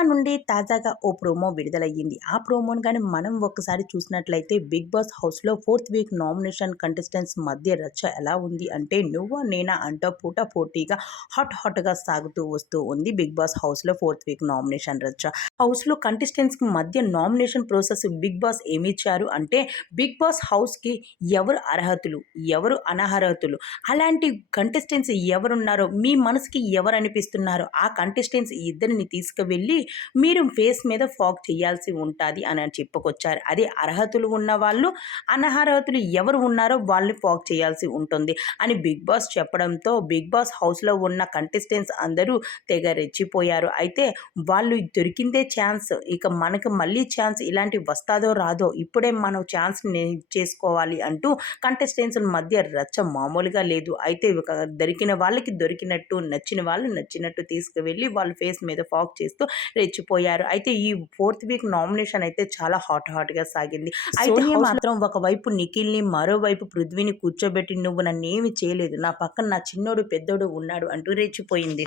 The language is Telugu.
సినిమా నుండి తాజాగా ఓ ప్రోమో విడుదలయ్యింది. ఆ ప్రోమోను గాని మనం ఒక్కసారి చూసినట్లయితే 'బిగ్ బాస్' హౌస్‌లో ఫోర్త్ వీక్ నామినేషన్ కంటెస్టెంట్స్ మధ్య రచ్చ ఎలా ఉంది అంటే నువ్వా నేనా అంటూ పోటాపోటీగా హాట్‌గా సాగుతూ వస్తూ ఉంది 'బిగ్ బాస్' హౌస్‌లో ఫోర్త్ వీక్ నామినేషన్ రచ్చ. హౌస్‌లో కంటెస్టెంట్స్‌కి మధ్య నామినేషన్ ప్రాసెస్ 'బిగ్ బాస్' ఏమిచ్చారు అంటే 'బిగ్ బాస్' హౌస్‌కి ఎవరు అర్హతులు, ఎవరు అనర్హతులు, అలాంటి కంటెస్టెంట్స్ ఎవరున్నారో మీ మనసుకి ఎవరు అనిపిస్తున్నారో ఆ కంటెస్టెంట్స్ ఇద్దరిని తీసుకువెళ్ళి మీరు ఫేస్ మీద ఫాగ్ చేయాల్సి ఉంటుంది అని చెప్పుకొచ్చారు. అదే అర్హతలు ఉన్న వాళ్ళు, అనర్హతలు ఎవరు ఉన్నారో వాళ్ళని ఫాగ్ చేయాల్సి ఉంటుంది అని బిగ్ బాస్ చెప్పడంతో బిగ్ బాస్ హౌస్లో ఉన్న కంటెస్టెంట్స్ అందరూ తెగ రెచ్చిపోయారు. అయితే వాళ్ళు దొరికిందే ఛాన్స్, ఇక మనకు మళ్ళీ ఛాన్స్ ఇలాంటివి వస్తాదో రాదో, ఇప్పుడే మనం ఛాన్స్ చేసుకోవాలి అంటూ కంటెస్టెంట్స్ మధ్య రచ్చ మామూలుగా లేదు. అయితే దొరికిన వాళ్ళకి దొరికినట్టు, నచ్చిన వాళ్ళు నచ్చినట్టు తీసుకువెళ్ళి వాళ్ళ ఫేస్ మీద ఫాగ్ చేస్తూ రెచ్చిపోయారు. అయితే ఈ ఫోర్త్ వీక్ నామినేషన్ అయితే చాలా హాట్‌గా సాగింది. సోనియా మాత్రం ఒకవైపు నిఖిల్‌ని, మరోవైపు పృథ్వీని కూర్చోబెట్టి నువ్వు నన్నేమి చేయలేదు, నా పక్కన నా చిన్నోడు, పెద్దోడు ఉన్నాడు అంటూ రెచ్చిపోయింది.